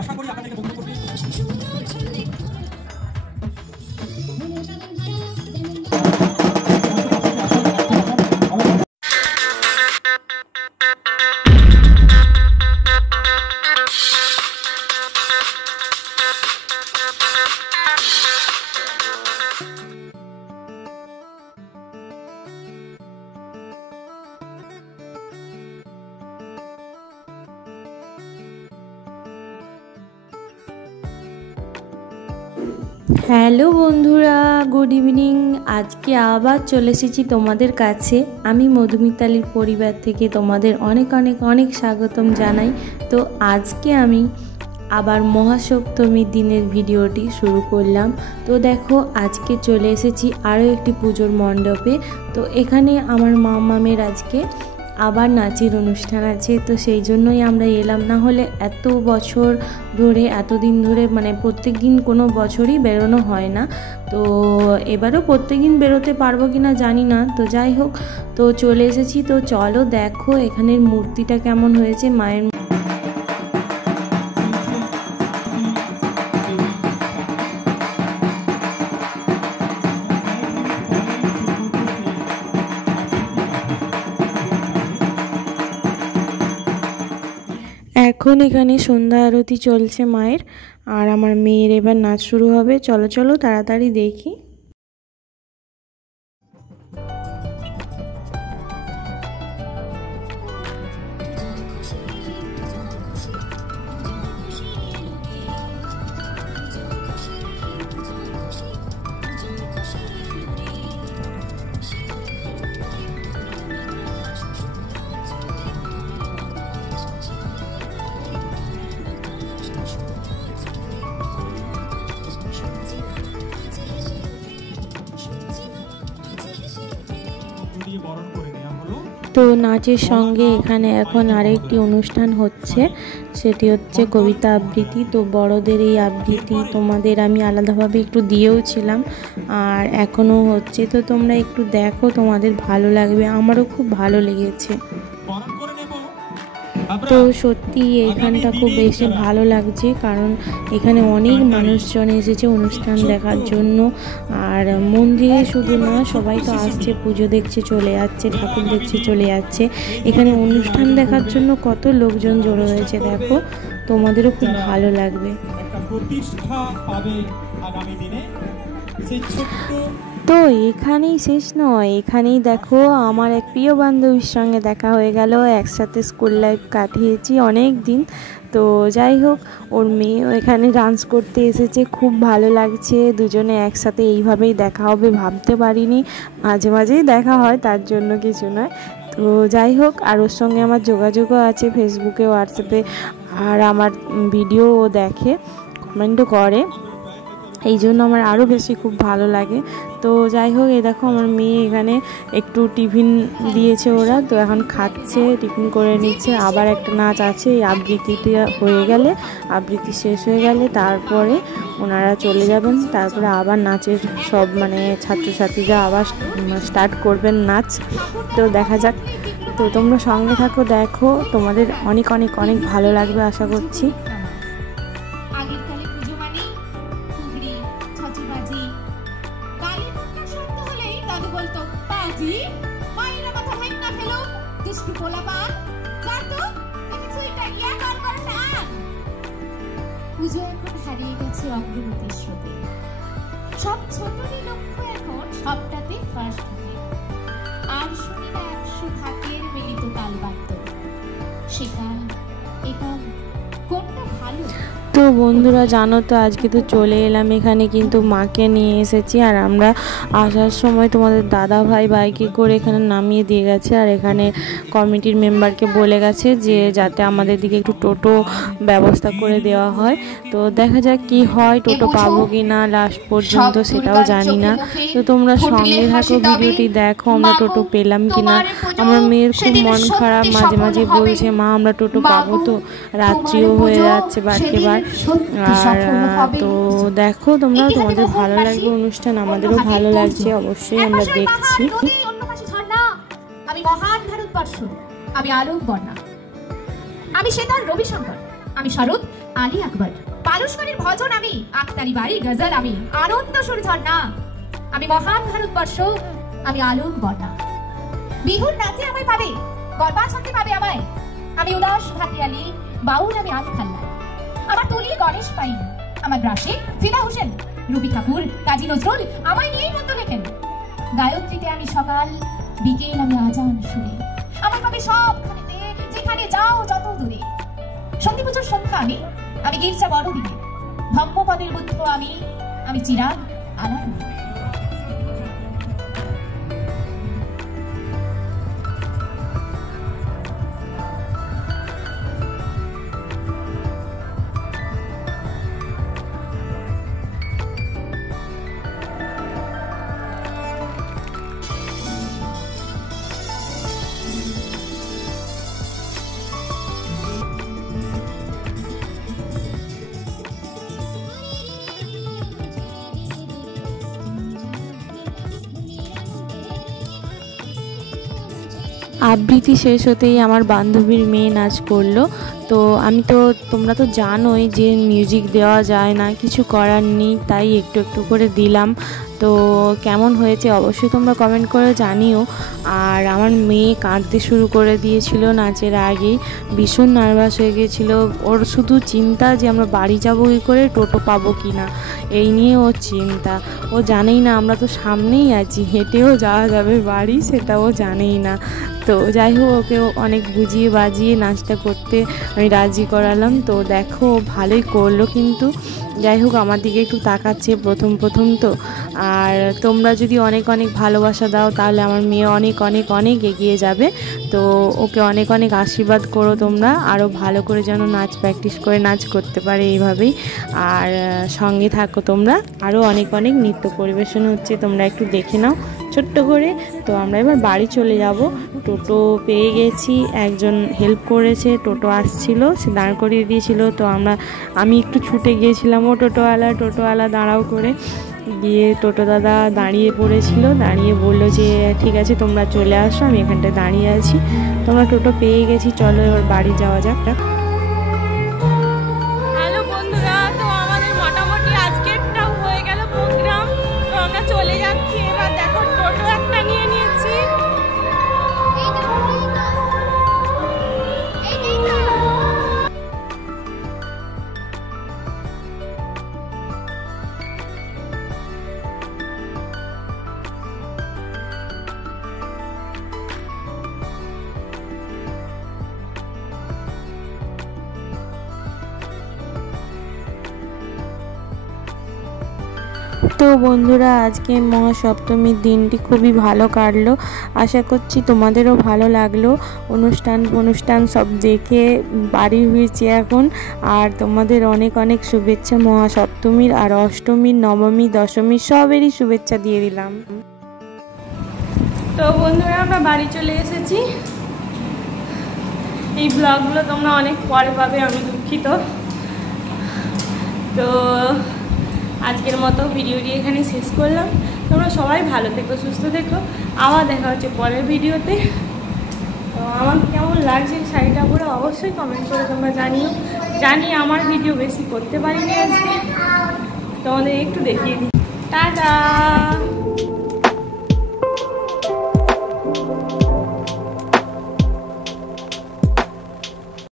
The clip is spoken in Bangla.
আশা করি আপনাদেরকে মুগ্ধ করবে। হ্যালো বন্ধুরা, গুড ইভিনিং। আজকে আবার চলে এসেছি তোমাদের কাছে। আমি মধুমিতালির পরিবার থেকে তোমাদের অনেক অনেক অনেক স্বাগতম জানাই। তো আজকে আমি আবার মহাসপ্তমীর দিনের ভিডিওটি শুরু করলাম। তো দেখো, আজকে চলে এসেছি আরও একটি পুজোর মণ্ডপে। তো এখানে আমার মামের আজকে আবার নাচের অনুষ্ঠান আছে, তো সেই জন্যই আমরা এলাম। না হলে এত বছর ধরে, এতদিন ধরে মানে প্রত্যেক দিন কোনো বছরই বেরোনো হয় না। তো এবারও প্রত্যেক দিন বেরোতে পারবো কি না জানি না, তো যাই হোক, তো চলে এসেছি। তো চলো দেখো এখানের মূর্তিটা কেমন হয়েছে মায়ের। এখন এখানে সন্ধ্যা আরতি চলছে মায়ের, আর আমার মেয়ের এবার নাচ শুরু হবে। চলো চলো তাড়াতাড়ি দেখি। তো নাচের সঙ্গে এখানে এখন আরেকটি অনুষ্ঠান হচ্ছে, সেটি হচ্ছে কবিতা আবৃত্তি। তো বড়দের এই আবৃত্তি তোমাদের আমি আলাদাভাবে একটু দিয়েওছিলাম, আর এখনও হচ্ছে। তো তোমরা একটু দেখো, তোমাদের ভালো লাগবে, আমারও খুব ভালো লেগেছে। তো সত্যি এইখানটা খুব বেশি ভালো লাগছে, কারণ এখানে অনেক মানুষজন এসেছে অনুষ্ঠান দেখার জন্য। আর মন্দিরে শুধু না, সবাই তো আসছে, পুজো দেখছে চলে যাচ্ছে, ঠাকুর দেখছে চলে যাচ্ছে। এখানে অনুষ্ঠান দেখার জন্য কত লোকজন জড়ো হয়েছে, দেখো তোমাদেরও খুব ভালো লাগবে। তো এখানেই শেষ নয়, এখানেই দেখো আমার এক প্রিয় বান্ধবীর সঙ্গে দেখা হয়ে গেল। একসাথে স্কুল লাইফ কাটিয়েছি অনেক দিন। তো যাই হোক, ওর মেয়েও এখানে ডান্স করতে এসেছে, খুব ভালো লাগছে। দুজনে একসাথে এইভাবেই দেখা হবে ভাবতে পারিনি। মাঝে মাঝেই দেখা হয়, তার জন্য কিছু নয়। তো যাই হোক, আর ওর সঙ্গে আমার যোগাযোগও আছে ফেসবুকে, হোয়াটসঅ্যাপে। আর আমার ভিডিও ও দেখে, কমেন্টও করে, এই জন্য আমার আরও বেশি খুব ভালো লাগে। তো যাই হোক, এই দেখো আমার মেয়ে এখানে একটু টিফিন দিয়েছে ওরা, তো এখন খাচ্ছে, টিফিন করে নিচ্ছে। আবার একটা নাচ আছে, এই আবৃত্তিটা হয়ে গেলে, আবৃত্তি শেষ হয়ে গেলে তারপরে ওনারা চলে যাবেন। তারপরে আবার নাচের সব মানে ছাত্রছাত্রীরা আবার স্টার্ট করবেন নাচ। তো দেখা যাক, তো তোমরা সঙ্গে থাকো, দেখো তোমাদের অনেক অনেক অনেক ভালো লাগবে আশা করছি। পুজো এখন হারিয়ে গেছে অগ্রগতির স্রোতে। সব ছোটরই লক্ষ্য এখন সবটাতে ফার্স্ট হবে। আর শুনি না 100 ঢাকের মিলিত তালবাদ্য। সেকাল একাল কোনটা ভালো? তো বন্ধুরা জানো তো, আজকে তো চলে এলাম এখানে, কিন্তু মাকে নিয়ে এসেছি। আর আমরা আসার সময় তোমাদের দাদা ভাই বাইকে করে এখানে নামিয়ে দিয়ে গেছে, আর এখানে কমিটির মেম্বারকে বলে গেছে যে যাতে আমাদের দিকে একটু টোটো ব্যবস্থা করে দেওয়া হয়। তো দেখা যাক কি হয়, টোটো পাবো কি না লাস্ট পর্যন্ত সেটাও জানি না। তো তোমরা সঙ্গে থাকো, ভিডিওটি দেখো আমরা টোটো পেলাম কি না। আমার মেয়ের খুব মন খারাপ, মাঝে মাঝে বলছে মা আমরা টোটো পাবো তো, রাত্রিও হয়ে যাচ্ছে বাড়তে বার। আর তো দেখো তোমরা, তোমাদের ভালো লাগবে অনুষ্ঠান, আমাদেরও ভালো লাগছে, অবশ্যই আমরা দেখছি। আমি মহান ভারতবর্ষ, আমি আলোক বর্ণা, আমি সেতার রবিশঙ্কর, আমি শরৎ আলী আকবর। পারস্করের ভজন আমি, আখতারি বাড়ি গজল আমি, আনন্দ সুর ঝর্ণা আমি, মহান ভারতবর্ষ আমি, আলোক বর্ণা। বিহুর নাচে আমায় পাবে, গরবা ছন্দে পাবে আমায়, আমি উদাস ভাটিয়ালি, বাউল আমি আল খাল্লা। আমার তুলি গণেশ পাই, আমার ব্রাশে ফিদা হোসেন, রবি ঠাকুর, কাজী নজরুল আমায় নিয়েই পদ্য লেখেন। গায়ত্রীতে আমি সকাল, বিকেল আমি আজান সুরে, আমার পাবে সবখানেতে, যেখানে যাও যত দূরে। সন্ধি পুজোর সন্ধ্যা আমি, আমি গির্জা বড়দিকে, ধম্মপদের বুদ্ধ আমি, আমি চিরাগ আলাদা। আবৃত্তি শেষ হতেই আমার বান্ধবীর মেয়ে নাচ করলো। তো তোমরা তো জানোই যে মিউজিক দেওয়া যায় না, কিছু করার নেই, তাই একটু একটু করে দিলাম। তো কেমন হয়েছে অবশ্যই তোমরা কমেন্ট করে জানিও। আর আমার মেয়ে কাঁদতে শুরু করে দিয়েছিল নাচের আগেই, ভীষণ নার্ভাস হয়ে গিয়েছিলো। ওর শুধু চিন্তা যে আমরা বাড়ি যাবো কী করে, টোটো পাবো কি না, এই নিয়ে ওর চিন্তা। ও জানেই না আমরা তো সামনেই আছি, হেঁটেও যাওয়া যাবে বাড়ি, সেটা ও জানেই না। তো যাই হোক, ওকে অনেক বুঝিয়ে বাজিয়ে নাচটা করতে আমি রাজি করালাম। তো দেখো ভালোই করলো, কিন্তু যাই হোক আমার দিকে একটু তাকাচ্ছে প্রথম প্রথম তো। আর তোমরা যদি অনেক অনেক ভালোবাসা দাও তাহলে আমার মেয়ে অনেক অনেক অনেক এগিয়ে যাবে। তো ওকে অনেক অনেক আশীর্বাদ করো তোমরা, আরও ভালো করে যেন নাচ প্র্যাকটিস করে নাচ করতে পারে এইভাবেই। আর সঙ্গে থাকো তোমরা, আরও অনেক অনেক নৃত্য পরিবেশন হচ্ছে, তোমরা একটু দেখে নাও ছোট্ট করে। তো আমরা এবার বাড়ি চলে যাব। টোটো পেয়ে গেছি, একজন হেল্প করেছে, টোটো আসছিল, সে দাঁড় করিয়ে দিয়েছিল। তো আমি একটু ছুটে গিয়েছিলাম, ও টোটোওয়ালা দাঁড়াও করে গিয়ে টোটো দাদা দাঁড়িয়ে পড়েছিল, দাঁড়িয়ে বললো যে ঠিক আছে তোমরা চলে আসো, আমি এখানটায় দাঁড়িয়ে আছি। তোমরা টোটো পেয়ে গেছি, চলো এবার বাড়ি যাওয়া যাক। হ্যালো বন্ধুরা, তো আমাদের মোটামুটি আজকেরটাও হয়ে গেল প্রোগ্রাম। তো আমরা চলে যাচ্ছি এবার। দেখো টোটো একটা নিয়ে নিয়েছি। তো বন্ধুরা, আজকে মহাসপ্তমীর দিনটি খুবই ভালো কাটলো, আশা করছি তোমাদেরও ভালো লাগলো। অনুষ্ঠান সব দেখে বাড়ি হয়েছে এখন। আর তোমাদের অনেক অনেক শুভেচ্ছা মহাসপ্তমীর, আর অষ্টমীর, নবমী, দশমী সবেরই শুভেচ্ছা দিয়ে দিলাম। তো বন্ধুরা আমরা বাড়ি চলে এসেছি। এই ব্লগগুলো তোমরা অনেক পরে পাবে, আমি দুঃখিত। তো আজকের মতো ভিডিওটি এখানে শেষ করলাম। তোমরা সবাই ভালো থেকো, সুস্থ থেকো, আবার দেখা হচ্ছে পরের ভিডিওতে। তো আমার কেমন লাগছে শাড়িটা পরে অবশ্যই কমেন্ট করে তোমরা জানিও। জানি আমার ভিডিও বেশি করতে পারিনি আজকে, তোমাদের একটু দেখিয়ে দিই। টাটা।